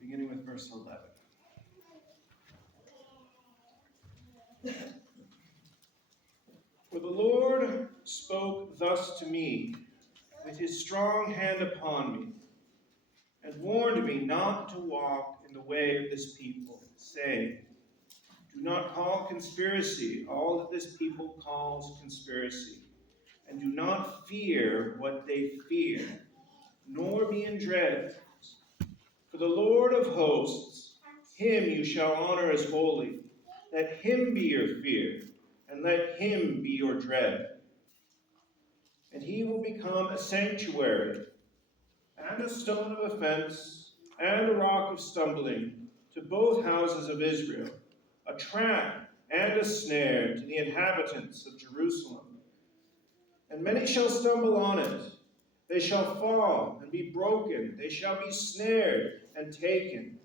beginning with verse 11. For the Lord spoke thus to me with his strong hand upon me, and warned me not to walk in the way of this people, saying, do not call conspiracy all that this people calls conspiracy, and do not fear what they fear, nor be in dread. For the Lord of hosts, him you shall honor as holy. Let him be your fear, and let him be your dread. And he will become a sanctuary, and a stone of offense, and a rock of stumbling to both houses of Israel, a trap and a snare to the inhabitants of Jerusalem. And many shall stumble on it. They shall fall and be broken. They shall be snared and taken.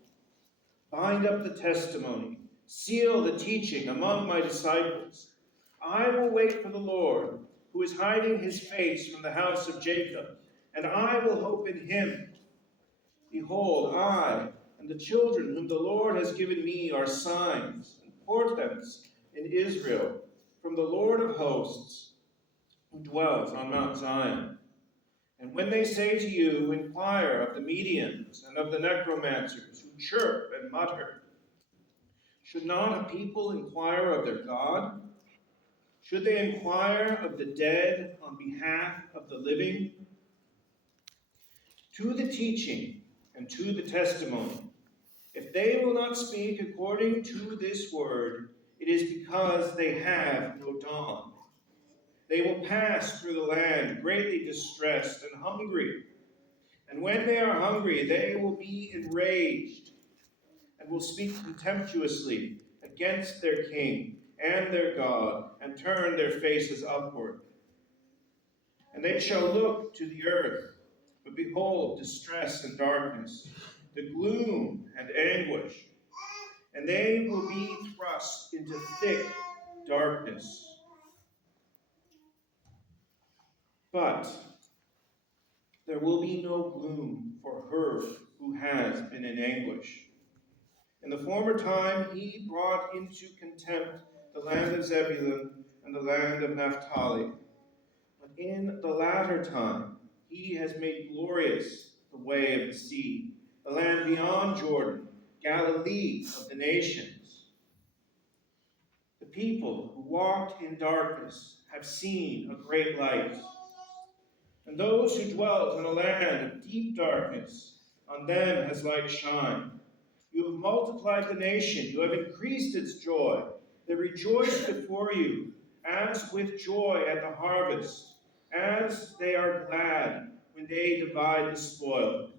Bind up the testimony. Seal the teaching among my disciples. I will wait for the Lord, who is hiding his face from the house of Jacob, and I will hope in him. Behold, I and the children whom the Lord has given me are signs and portents in Israel from the Lord of hosts, who dwells on Mount Zion. And when they say to you, inquire of the mediums and of the necromancers who chirp and mutter, should not a people inquire of their God? Should they inquire of the dead on behalf of the living? To the teaching and to the testimony, if they will not speak according to this word, it is because they have no dawn. They will pass through the land greatly distressed and hungry. And when they are hungry, they will be enraged and will speak contemptuously against their king and their God and turn their faces upward. And they shall look to the earth, but behold, distress and darkness, the gloom and anguish, and they will be thrust into thick darkness. But there will be no gloom for her who has been in anguish. In the former time he brought into contempt the land of Zebulun and the land of Naphtali. But in the latter time he has made glorious the way of the sea, the land beyond Jordan, Galilee of the nations. The people who walked in darkness have seen a great light. And those who dwelt in a land of deep darkness, on them has light shined. You have multiplied the nation. You have increased its joy. They rejoice before you, as with joy at the harvest, as they are glad when they divide the spoil.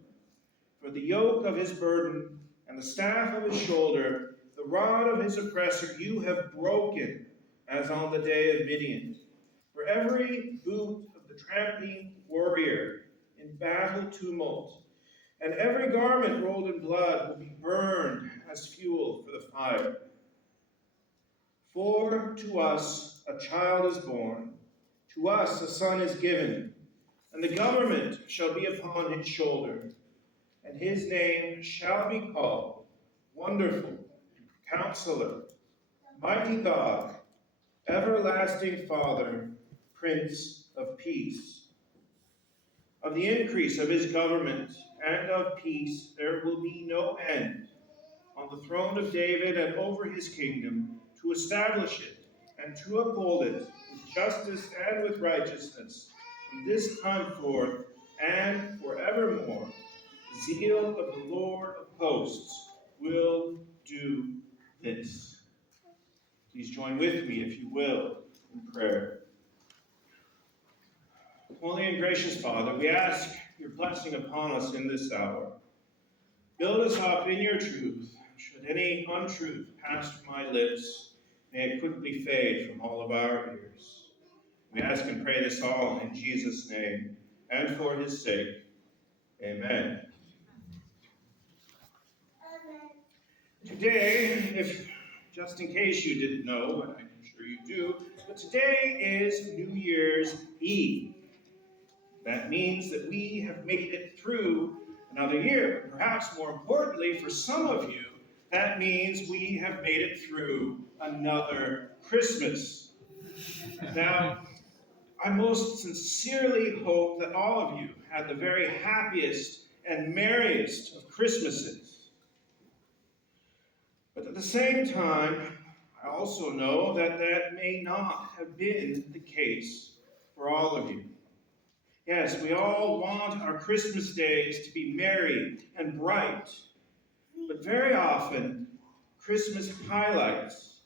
For the yoke of his burden and the staff of his shoulder, the rod of his oppressor, you have broken, as on the day of Midian. For every boot of the tramping warrior in battle tumult, and every garment rolled in blood will be burned as fuel for the fire. For to us a child is born, to us a son is given, and the government shall be upon his shoulder, and his name shall be called Wonderful, Counselor, Mighty God, Everlasting Father, Prince of Peace. Of the increase of his government and of peace there will be no end, on the throne of David and over his kingdom, to establish it and to uphold it with justice and with righteousness from this time forth and forevermore. The zeal of the Lord of hosts will do this. Please join with me, if you will, in prayer. Holy and gracious Father, we ask your blessing upon us in this hour. Build us up in your truth. Should any untruth pass from my lips, may it quickly fade from all of our ears. We ask and pray this all in Jesus' name and for his sake. Amen. Today, just in case you didn't know, and I'm sure you do, but today is New Year's Eve. That means that we have made it through another year. But perhaps more importantly, for some of you, that means we have made it through another Christmas. Now, I most sincerely hope that all of you had the very happiest and merriest of Christmases. But at the same time, I also know that that may not have been the case for all of you. Yes, we all want our Christmas days to be merry and bright, but very often, Christmas highlights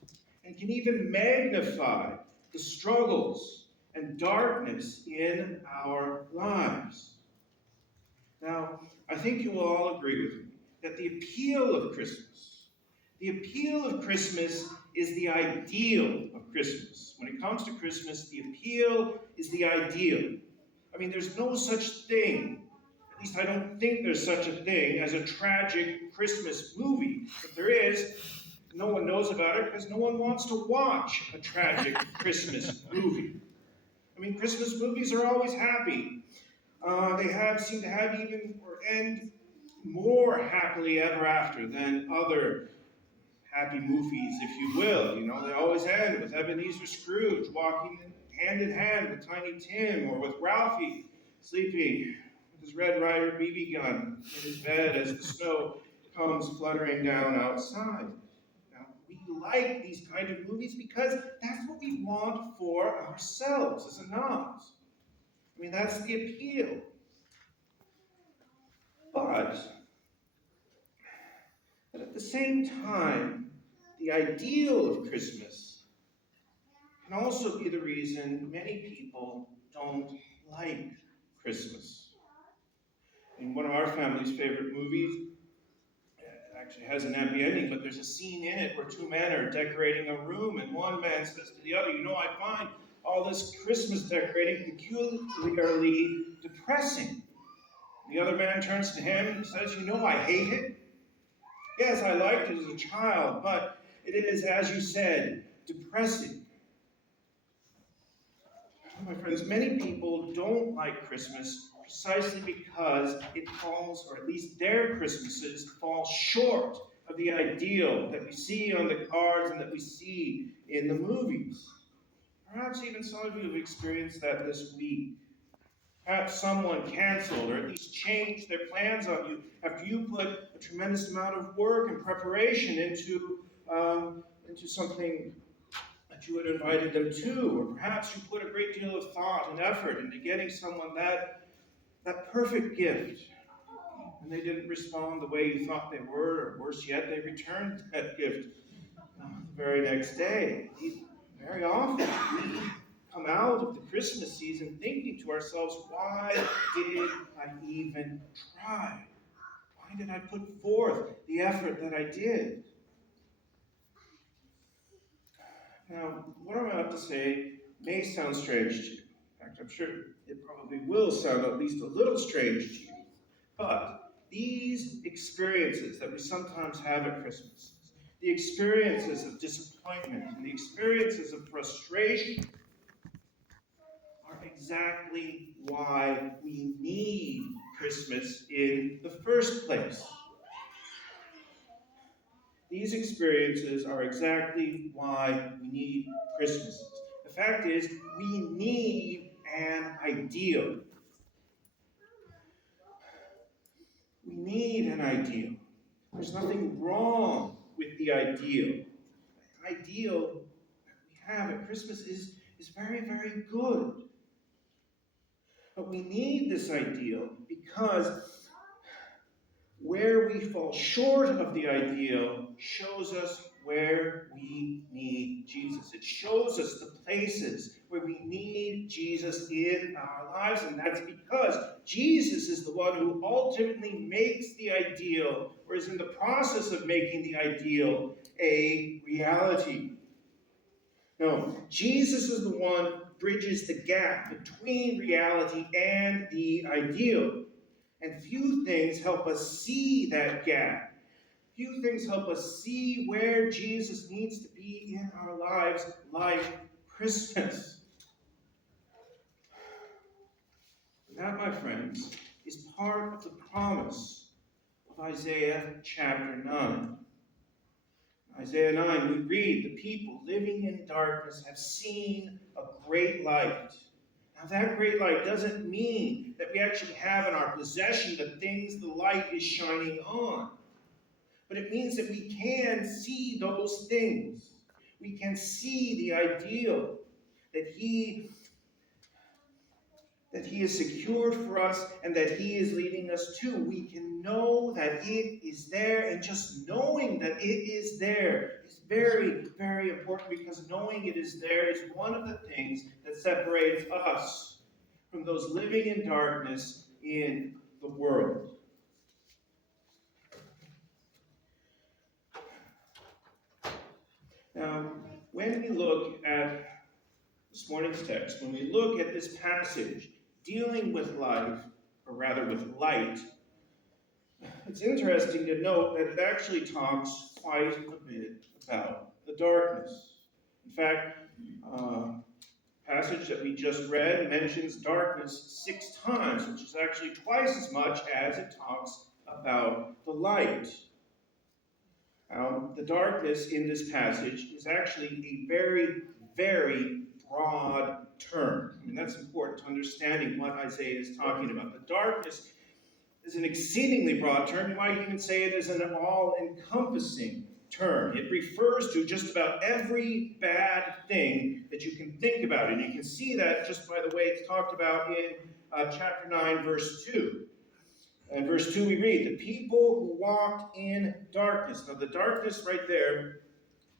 and can even magnify the struggles and darkness in our lives. Now, I think you will all agree with me that the appeal of Christmas is the ideal of Christmas. When it comes to Christmas, the appeal is the ideal. I mean, there's no such thing, at least I don't think there's such a thing, as a tragic Christmas movie. If there is, no one knows about it because no one wants to watch a tragic Christmas movie. I mean, Christmas movies are always happy. They seem to have even or end more happily ever after than other happy movies, if you will. You know, they always end with Ebenezer Scrooge walking hand in hand with Tiny Tim, or with Ralphie sleeping with his Red Ryder BB gun in his bed as the snow comes fluttering down outside. Now, we like these kind of movies because that's what we want for ourselves, is it not? I mean, that's the appeal. But at the same time, the ideal of Christmas can also be the reason many people don't like Christmas. In one of our family's favorite movies, it actually has an happy ending, but there's a scene in it where two men are decorating a room, and one man says to the other, "You know, I find all this Christmas decorating peculiarly depressing." The other man turns to him and says, "You know, I hate it. Yes, I liked it as a child, but it is, as you said, depressing." My friends, many people don't like Christmas precisely because it falls, or at least their Christmases, fall short of the ideal that we see on the cards and that we see in the movies. Perhaps even some of you have experienced that this week. Perhaps someone canceled or at least changed their plans on you after you put a tremendous amount of work and preparation into something that you had invited them to. Or perhaps you put a great deal of thought and effort into getting someone that perfect gift, and they didn't respond the way you thought they were, or worse yet, they returned that gift the very next day. Very often, we come out of the Christmas season thinking to ourselves, why did I even try? Why did I put forth the effort that I did? Now, what I'm about to say may sound strange to you. In fact, I'm sure it probably will sound at least a little strange to you. But these experiences that we sometimes have at Christmas, the experiences of disappointment and the experiences of frustration, are exactly why we need Christmas in the first place. These experiences are exactly why we need Christmases. The fact is, we need an ideal. We need an ideal. There's nothing wrong with the ideal. The ideal that we have at Christmas is very, very good. But we need this ideal because where we fall short of the ideal shows us where we need Jesus. It shows us the places where we need Jesus in our lives, and that's because Jesus is the one who ultimately makes the ideal, or is in the process of making the ideal, a reality. No, Jesus is the one who bridges the gap between reality and the ideal. And few things help us see that gap. Few things help us see where Jesus needs to be in our lives, like Christmas. That, my friends, is part of the promise Isaiah chapter 9. Isaiah 9, we read, the people living in darkness have seen a great light. Now, that great light doesn't mean that we actually have in our possession the things the light is shining on. But it means that we can see those things. We can see the ideal that He has secured for us and that He is leading us to. We can know that it is there, and just knowing that it is there is very, very important, because knowing it is there is one of the things that separates us from those living in darkness in the world. Now, when we look at this morning's text, when we look at this passage dealing with life, or rather with light, it's interesting to note that it actually talks quite a bit about the darkness. In fact, the passage that we just read mentions darkness 6 times, which is actually twice as much as it talks about the light. The darkness in this passage is actually a very, very broad term. I mean, that's important to understanding what Isaiah is talking about. The darkness is an exceedingly broad term. You might even say it is an all-encompassing term. It refers to just about every bad thing that you can think about. And you can see that just by the way it's talked about in chapter 9, verse 2. In verse 2 we read, the people who walked in darkness. Now the darkness right there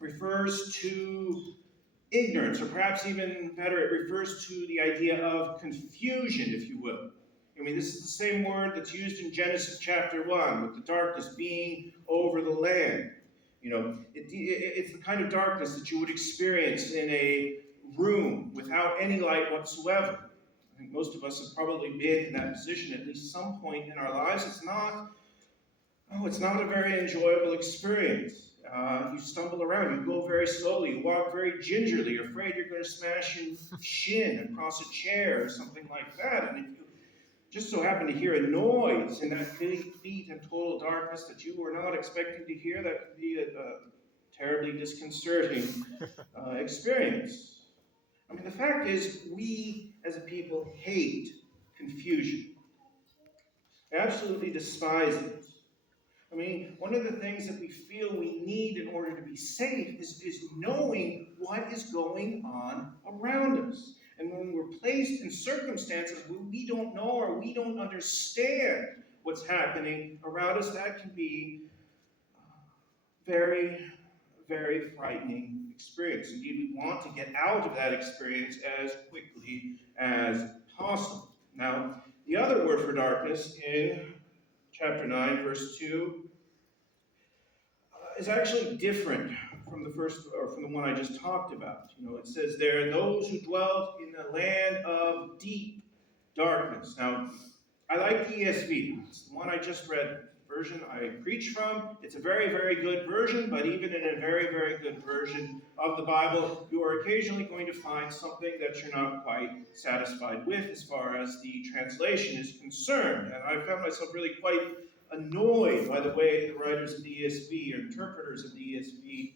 refers to ignorance, or perhaps even better, it refers to the idea of confusion, if you will. I mean, this is the same word that's used in Genesis chapter 1, with the darkness being over the land. You know, it's the kind of darkness that you would experience in a room without any light whatsoever. I think most of us have probably been in that position at least some point in our lives. It's not a very enjoyable experience. You stumble around, you go very slowly, you walk very gingerly, you're afraid you're going to smash your shin across a chair or something like that. And if you just so happen to hear a noise in that complete and total darkness that you were not expecting to hear, that could be a terribly disconcerting experience. I mean, the fact is, we as a people hate confusion. We absolutely despise it. I mean, one of the things that we feel we need in order to be safe is knowing what is going on around us. And when we're placed in circumstances where we don't know or we don't understand what's happening around us, that can be very, very frightening experience. Indeed, we want to get out of that experience as quickly as possible. Now, the other word for darkness in chapter 9, verse 2, is actually different from the first, or from the one I just talked about. You know, it says there, those who dwelt in the land of deep darkness. Now, I like the ESV. It's the one I just read, the version I preach from. It's a very, very good version, but even in a very, very good version of the Bible, you are occasionally going to find something that you're not quite satisfied with as far as the translation is concerned. And I found myself really quite annoyed by the way the writers of the ESV, or interpreters of the ESV,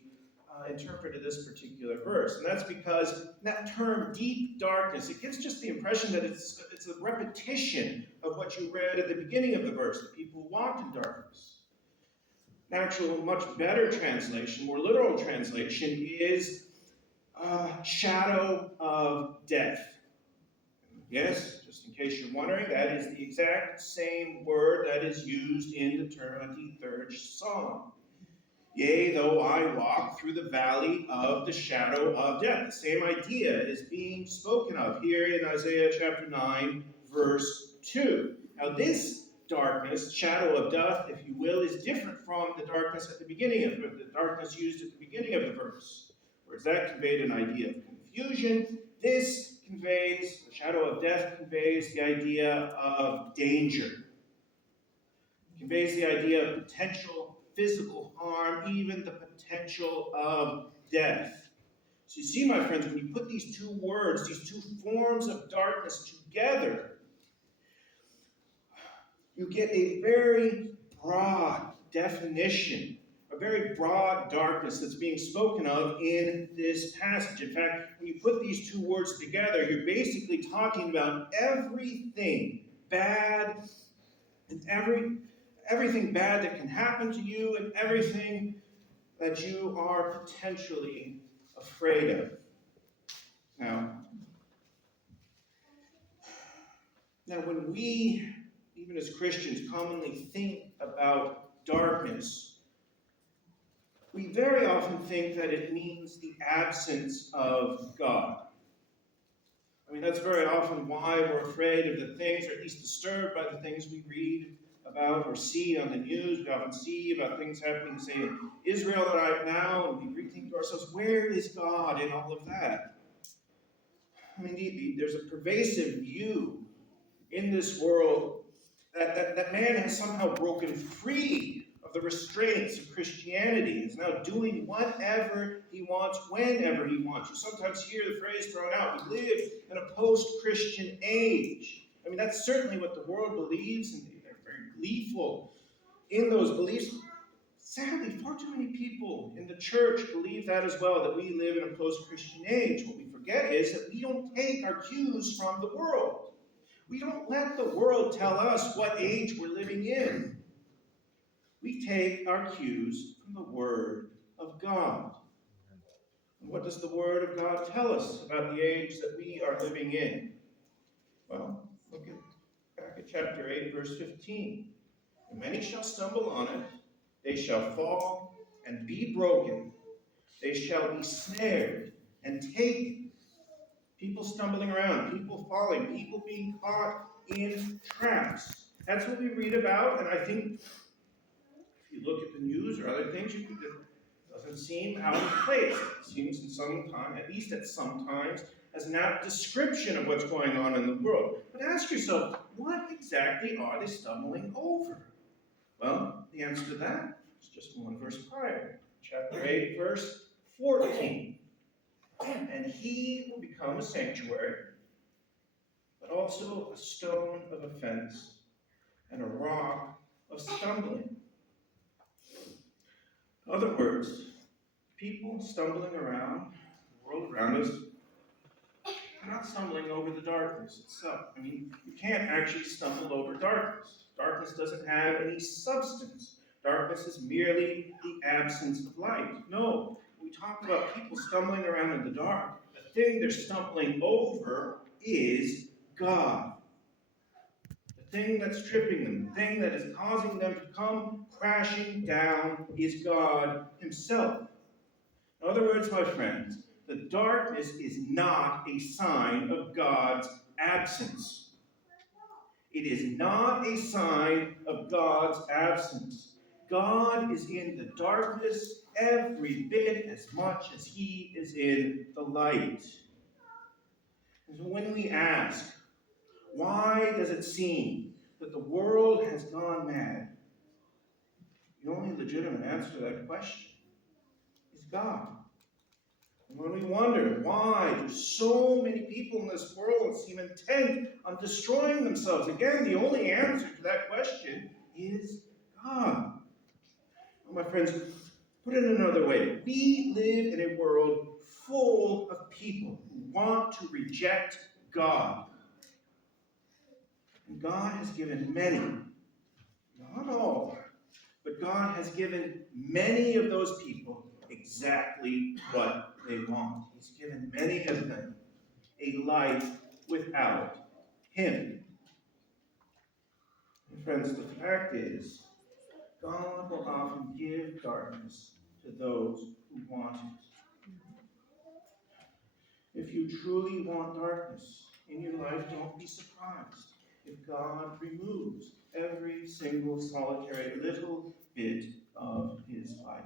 interpreted this particular verse. And that's because that term, deep darkness, it gives just the impression that it's a repetition of what you read at the beginning of the verse, the people who walked in darkness. An actual, much better translation, more literal translation, is shadow of death. Yes, just in case you're wondering, that is the exact same word that is used in the 23rd Psalm. Yea, though I walk through the valley of the shadow of death. The same idea is being spoken of here in Isaiah chapter 9, verse 2. Now this darkness, shadow of death, if you will, is different from the darkness at the beginning of the darkness used at the beginning of the verse. Whereas that conveyed an idea of confusion, this conveys, the shadow of death conveys the idea of danger. It conveys the idea of potential physical harm, even the potential of death. So you see, my friends, when you put these two words, these two forms of darkness together, you get a very broad definition, a very broad darkness that's being spoken of in this passage. In fact, when you put these two words together, you're basically talking about everything bad and everything bad that can happen to you and everything that you are potentially afraid of. Now, when we, even as Christians, commonly think about darkness, we very often think that it means the absence of God. I mean, that's very often why we're afraid of the things, or at least disturbed by the things we read about or see on the news. We often see about things happening, say, in Israel right now, and we rethink to ourselves, where is God in all of that? I mean, there's a pervasive view in this world that man has somehow broken free of the restraints of Christianity, is now doing whatever he wants, whenever he wants. You sometimes hear the phrase thrown out, we live in a post-Christian age. I mean, that's certainly what the world believes, and they're very gleeful in those beliefs. Sadly, far too many people in the church believe that as well, that we live in a post-Christian age. What we forget is that we don't take our cues from the world. We don't let the world tell us what age we're living in. We take our cues from the Word of God. And what does the Word of God tell us about the age that we are living in? Well, look back at chapter 8, verse 15. And many shall stumble on it, they shall fall and be broken, they shall be snared and taken. People stumbling around, people falling, people being caught in traps. That's what we read about, and I think if you look at the news or other things, it doesn't seem out of place. It seems in some time, at least at some times, as an apt description of what's going on in the world. But ask yourself, what exactly are they stumbling over? Well, the answer to that is just one verse prior, chapter 8, verse 14. And he will become a sanctuary, but also a stone of offense and a rock of stumbling. In other words, people stumbling around the world around us are not stumbling over the darkness itself. I mean, you can't actually stumble over darkness. Darkness doesn't have any substance. Darkness is merely the absence of light. No, when we talk about people stumbling around in the dark, the thing they're stumbling over is God. The thing that's tripping them, the thing that is causing them to come crashing down is God himself. In other words, my friends, the darkness is not a sign of God's absence. It is not a sign of God's absence. God is in the darkness every bit as much as he is in the light. And so when we ask, why does it seem that the world has gone mad? The only legitimate answer to that question is God. And when we wonder why do so many people in this world seem intent on destroying themselves, again, the only answer to that question is God. Well, my friends, put it another way. We live in a world full of people who want to reject God. And God has given many, not all, but God has given many of those people exactly what they want. He's given many of them a life without him. And friends, the fact is, God will often give darkness to those who want it. If you truly want darkness in your life, don't be surprised if God removes every single solitary little bit of his life.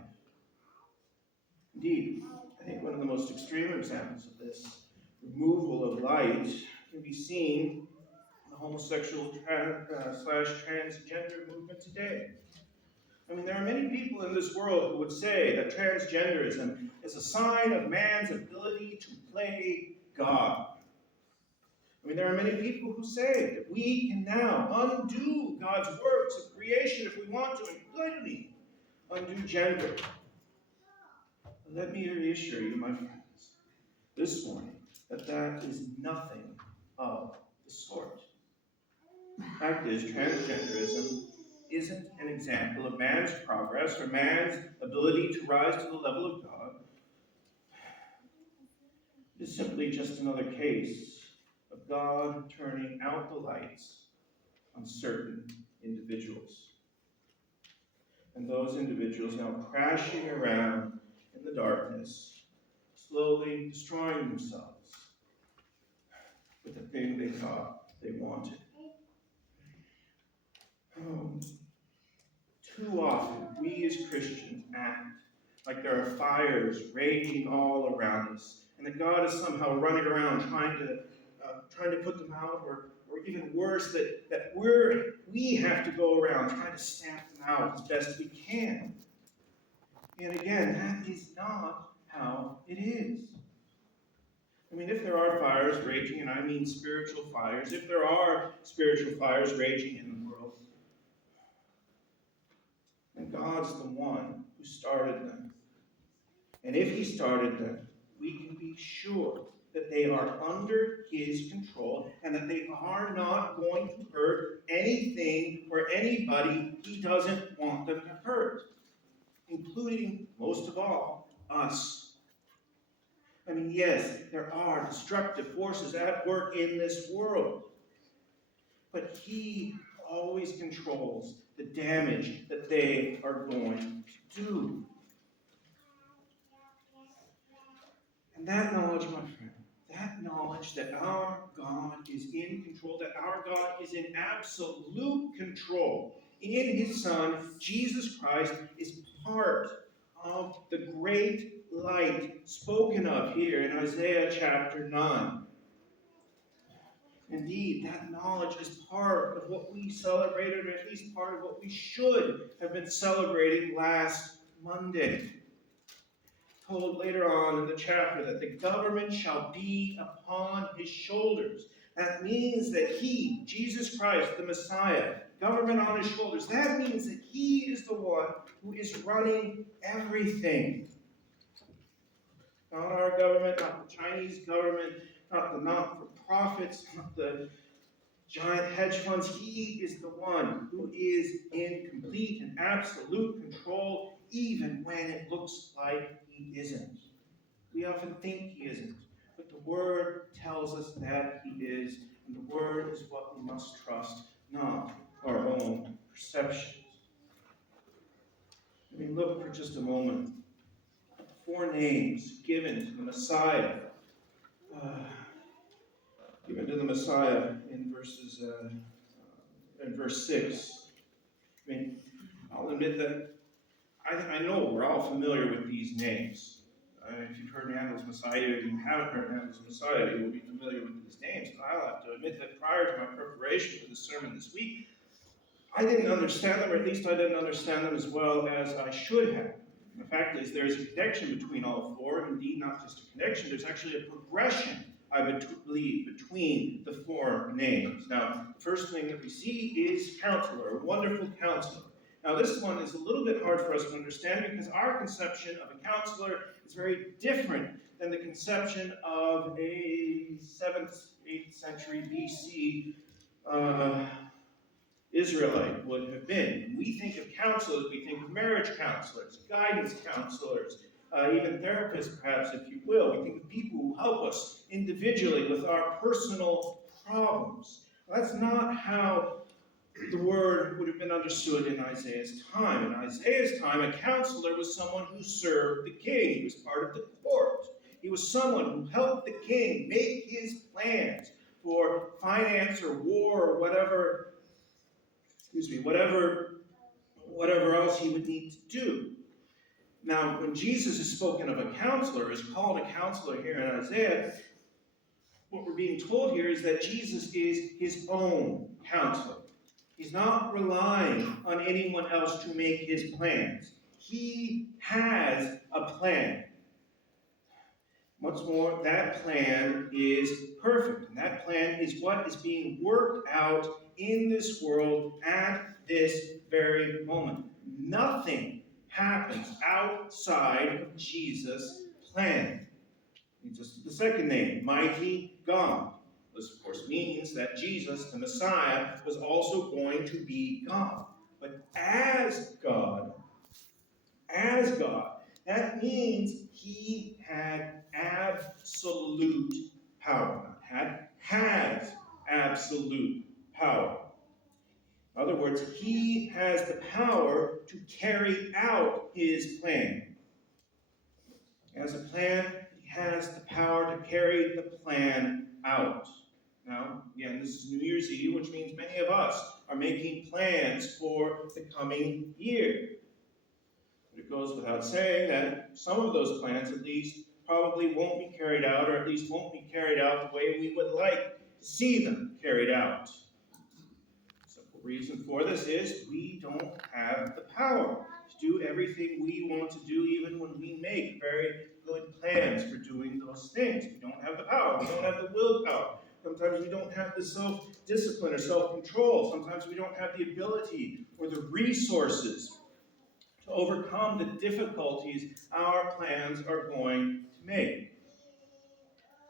Indeed, I think one of the most extreme examples of this removal of light can be seen in the homosexual slash transgender movement today. I mean, there are many people in this world who would say that transgenderism is a sign of man's ability to play God. I mean, there are many people who say that we can now undo God's works of creation if we want want to, and blatantly undo gender. Let me reassure you, my friends, this morning, that that is nothing of the sort. The fact is, transgenderism isn't an example of man's progress or man's ability to rise to the level of God. It is simply just another case of God turning out the lights on certain individuals. And those individuals now crashing around in the darkness, slowly destroying themselves with the thing they thought they wanted. Too often, we as Christians act like there are fires raging all around us, and that God is somehow running around trying to put them out, or even worse, that we have to go around trying to stamp them out as best we can. And again, that is not how it is. I mean, if there are fires raging, and I mean spiritual fires, if there are spiritual fires raging in the world, then God's the one who started them. And if he started them, we can be sure that they are under his control and that they are not going to hurt anything or anybody he doesn't want them to hurt, including, most of all, us. I mean, yes, there are destructive forces at work in this world, but he always controls the damage that they are going to do. And that knowledge, my friend, that knowledge that our God is in control, that our God is in absolute control in his Son, Jesus Christ, is part of the great light spoken of here in Isaiah chapter 9. Indeed, that knowledge is part of what we celebrated, or at least part of what we should have been celebrating last Monday. Told later on in the chapter that the government shall be upon his shoulders. That means that he, Jesus Christ, the Messiah, government on his shoulders, that means that he is the one who is running everything. Not our government, not the Chinese government, not the not-for-profits, not the giant hedge funds. He is the one who is in complete and absolute control, even when it looks like he isn't. We often think he isn't, but the Word tells us that he is, and the Word is what we must trust, not our own perceptions. I mean, look for just a moment at the four names given to the Messiah. Given to the Messiah in verse 6. I mean, I'll admit that I know we're all familiar with these names. If you've heard Handel's Messiah, if you haven't heard Handel's Messiah, you will be familiar with these names. But I'll have to admit that prior to my preparation for the sermon this week, I didn't understand them, or at least I didn't understand them as well as I should have. The fact is, there's a connection between all four. Indeed, not just a connection, there's actually a progression, I believe, between the four names. Now, the first thing that we see is Counselor, a wonderful Counselor. Now, this one is a little bit hard for us to understand because our conception of a counselor is very different than the conception of a 7th, 8th century BC Israelite would have been. When we think of counselors, we think of marriage counselors, guidance counselors, even therapists, perhaps, if you will. We think of people who help us individually with our personal problems. That's not how the word would have been understood in Isaiah's time. In Isaiah's time, a counselor was someone who served the king. He was part of the court. He was someone who helped the king make his plans for finance or war or whatever else he would need to do. Now, when Jesus is spoken of a counselor, is called a counselor here in Isaiah, what we're being told here is that Jesus is his own counselor. He's not relying on anyone else to make his plans. He has a plan. What's more, that plan is perfect. And that plan is what is being worked out in this world at this very moment. Nothing happens outside of Jesus' plan. Just the second name, Mighty God. This, of course, means that Jesus, the Messiah, was also going to be God. But as God, that means he had absolute power. Not has absolute power. In other words, he has the power to carry out his plan. He has a plan, he has the power to carry the plan out. Now, again, this is New Year's Eve, which means many of us are making plans for the coming year. But it goes without saying that some of those plans, at least, probably won't be carried out, or at least won't be carried out the way we would like to see them carried out. Simple reason for this is we don't have the power to do everything we want to do, even when we make very good plans for doing those things. We don't have the power. We don't have the willpower. Sometimes we don't have the self-discipline or self-control. Sometimes we don't have the ability or the resources to overcome the difficulties our plans are going to make.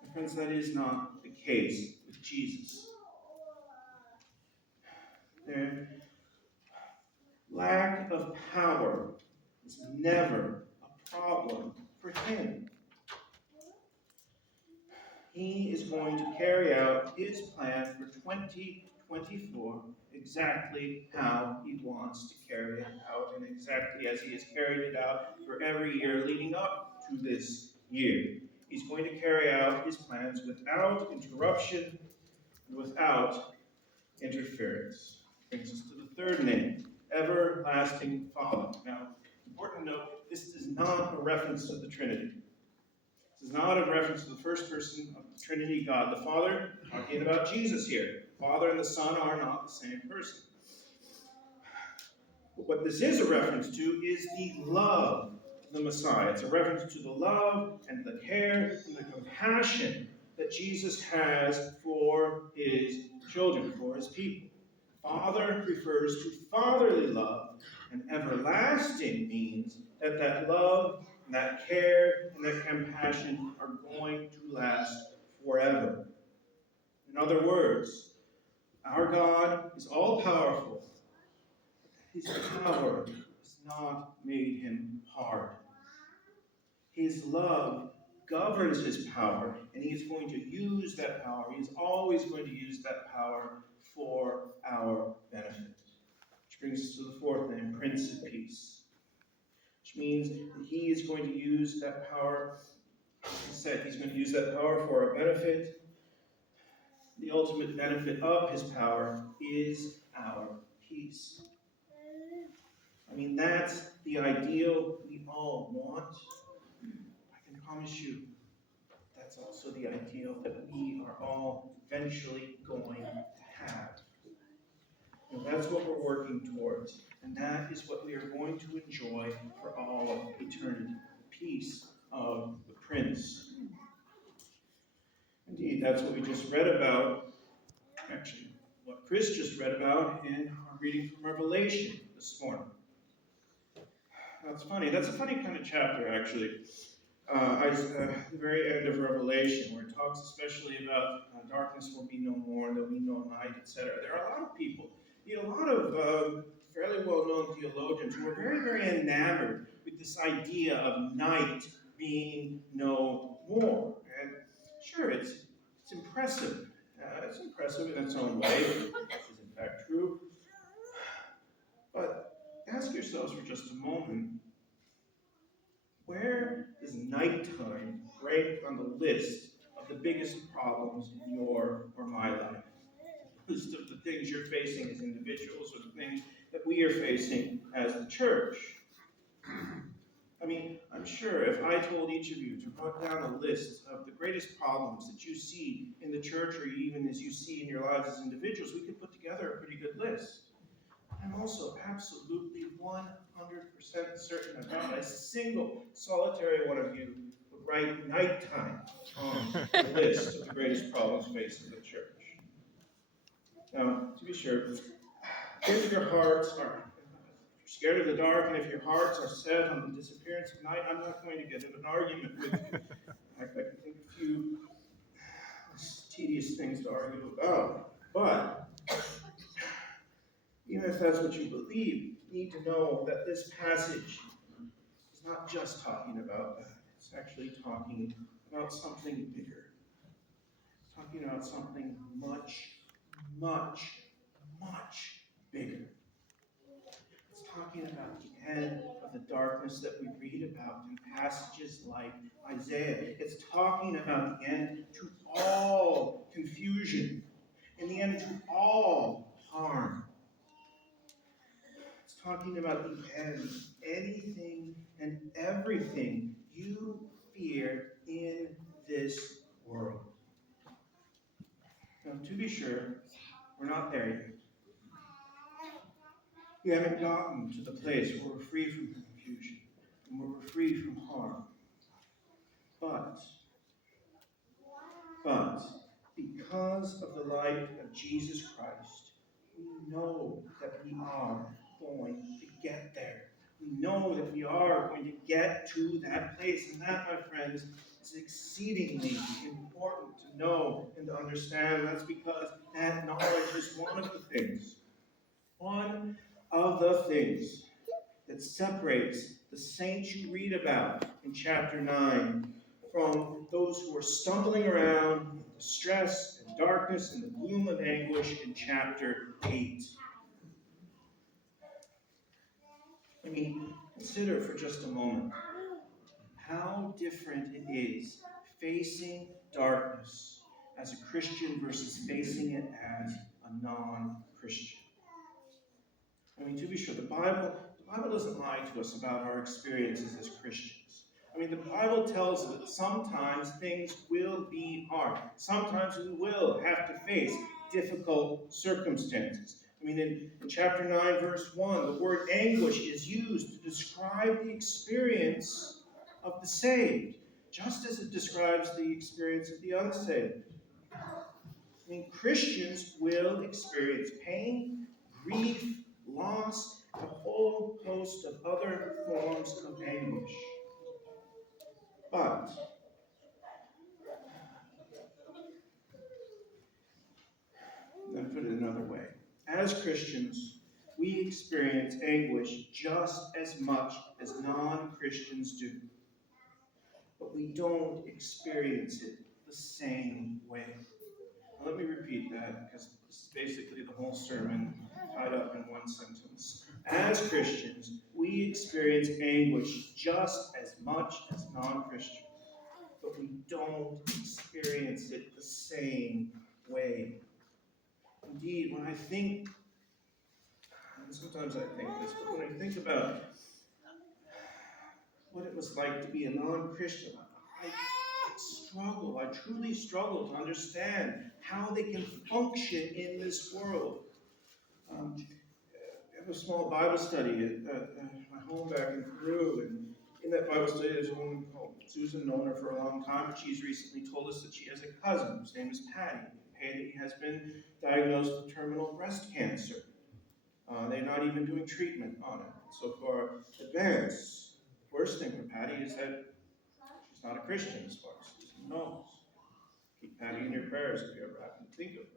And friends, that is not the case with Jesus. Their lack of power is never a problem for him. He is going to carry out his plan for 2024 exactly how he wants to carry it out, and exactly as he has carried it out for every year leading up to this year. He's going to carry out his plans without interruption and without interference. Brings us to the third name, Everlasting Father. Now, important to note, this is not a reference to the Trinity. This is not a reference to the first person of the Trinity, God the Father. Talking about Jesus here. The Father and the Son are not the same person. But what this is a reference to is the love of the Messiah. It's a reference to the love and the care and the compassion that Jesus has for his children, for his people. Father refers to fatherly love, and everlasting means that that love, and that care, and that compassion are going to last forever. In other words, our God is all-powerful. His power has not made him hard. His love governs his power, and he is going to use that power. He is always going to use that power for our benefit. Which brings us to the fourth name, Prince of Peace. Which means that he is going to use that power, as I said, he's going to use that power for our benefit. The ultimate benefit of his power is our peace. I mean, that's the ideal we all want. I can promise you, that's also the ideal that we are all eventually going to have. And that's what we're working towards. And that is what we are going to enjoy for all of eternity. The peace of the Prince. Indeed, that's what we just read about. Actually, what Chris just read about in our reading from Revelation this morning. That's funny. That's a funny kind of chapter, actually. The very end of Revelation, where it talks especially about darkness will be no more, there'll be no night, etc. There are a lot of people, a lot of fairly well-known theologians who are very, very enamored with this idea of night being no more. And sure, it's impressive. It's impressive in its own way. This is in fact true. But ask yourselves for just a moment, where does nighttime rank on the list of the biggest problems in your or my life? The list of the things you're facing as individuals, or the things that we are facing as the church. I mean, I'm sure if I told each of you to put down a list of the greatest problems that you see in the church, or even as you see in your lives as individuals, we could put together a pretty good list. I'm also absolutely 100% certain that not a single solitary one of you would write nighttime on the list of the greatest problems facing the church. Now, to be sure, if your hearts are scared of the dark, and if your hearts are set on the disappearance of night, I'm not going to get in an argument with you. I can think of a few tedious things to argue about. But even if that's what you believe, you need to know that this passage is not just talking about that. It's actually talking about something bigger. It's talking about something much, much, much bigger. It's talking about the end of the darkness that we read about in passages like Isaiah. It's talking about the end to all confusion, in the end to all harm. It's talking about the end of anything and everything you fear in this world. Now, to be sure, we're not there yet. We haven't gotten to the place where we're free from confusion and where we're free from harm. But because of the light of Jesus Christ, we know that we are going to get there. We know that we are going to get to that place. And that, my friends, is exceedingly important to know and to understand. That's because that knowledge is one of the things that separates the saints you read about in chapter 9 from those who are stumbling around in distress and darkness and the gloom of anguish in chapter 8. I mean, consider for just a moment how different it is facing darkness as a Christian versus facing it as a non-Christian. I mean, to be sure, the Bible doesn't lie to us about our experiences as Christians. I mean, the Bible tells us that sometimes things will be hard. Sometimes we will have to face difficult circumstances. I mean, in chapter 9, verse 1, the word anguish is used to describe the experience of the saved, just as it describes the experience of the unsaved. I mean, Christians will experience pain, grief, loss, and a whole host of other forms of anguish. But let me put it another way. As Christians, we experience anguish just as much as non-Christians do. But we don't experience it the same way. Now, let me repeat that, because this is basically the whole sermon tied up in one sentence. As Christians, we experience anguish just as much as non-Christians, but we don't experience it the same way. Indeed, when I think, and sometimes I think this, but when I think about what it was like to be a non-Christian, I truly struggle to understand how they can function in this world. I have a small Bible study at my home back in Peru, and in that Bible study there's a woman called Susan, known her for a long time, but she's recently told us that she has a cousin whose name is Patty. Patty has been diagnosed with terminal breast cancer. They're not even doing treatment on it so far advanced. The worst thing for Patty is that she's not a Christian as far as Susan knows. Keep Patty in your prayers if you ever happen to think of her.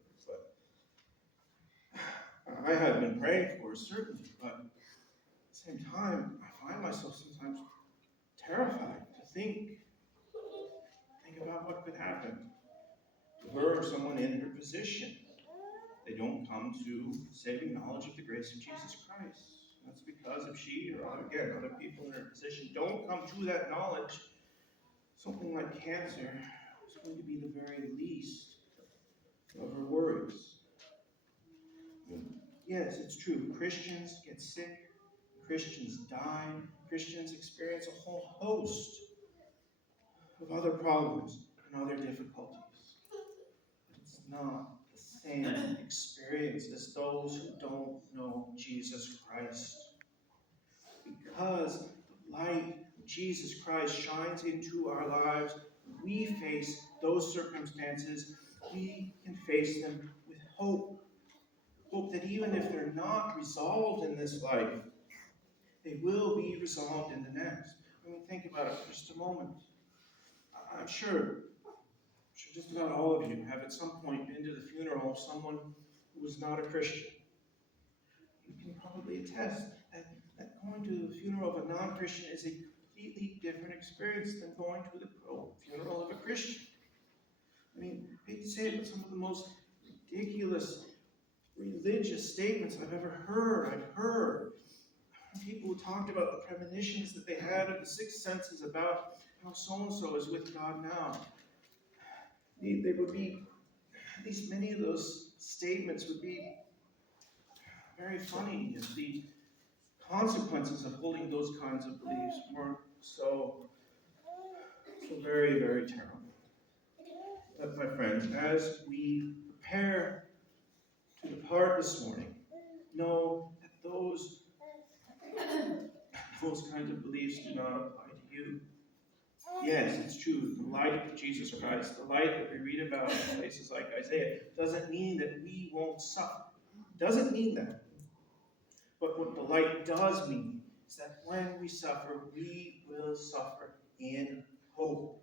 But I have been praying for her, certainly, but at the same time, I find myself sometimes terrified to think about what could happen to her or someone in her position. They don't come to saving knowledge of the grace of Jesus Christ. That's because if she or other people in her position don't come to that knowledge, something like cancer is going to be the very least of her worries. Yes, it's true. Christians get sick. Christians die. Christians experience a whole host of other problems and other difficulties. But it's not the same experience as those who don't know Jesus Christ. Because the light of Jesus Christ shines into our lives, we face those circumstances. We can face them with hope Hope that even if they're not resolved in this life, they will be resolved in the next. I mean, think about it for just a moment. I'm sure just about all of you have at some point been to the funeral of someone who was not a Christian. You can probably attest that going to the funeral of a non-Christian is a completely different experience than going to the funeral of a Christian. I mean, I hate to say it, but some of the most ridiculous religious statements I've ever heard. I've heard people who talked about the premonitions that they had of the sixth senses about how so-and-so is with God now. They would be, at least many of those statements would be very funny, if the consequences of holding those kinds of beliefs were so very, very terrible. But my friends, as we prepare to depart this morning, know that those kinds of beliefs do not apply to you. Yes, it's true. The light of Jesus Christ, the light that we read about in places like Isaiah, doesn't mean that we won't suffer. Doesn't mean that. But what the light does mean is that when we suffer, we will suffer in hope.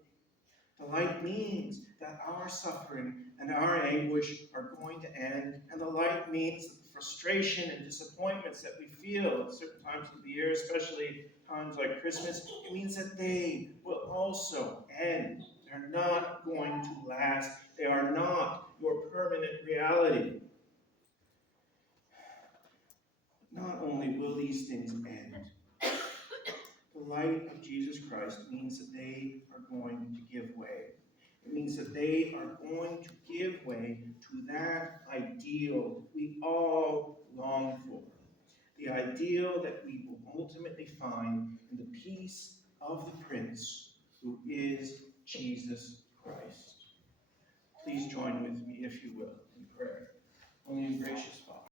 The light means that our suffering and our anguish are going to end, and the light means that the frustration and disappointments that we feel at certain times of the year, especially times like Christmas, it means that they will also end. They're not going to last. They are not your permanent reality. Not only will these things end, the light of Jesus Christ means that they are going to give way. It means that they are going to give way to that ideal we all long for. The ideal that we will ultimately find in the peace of the Prince, who is Jesus Christ. Please join with me, if you will, in prayer. Holy and gracious Father,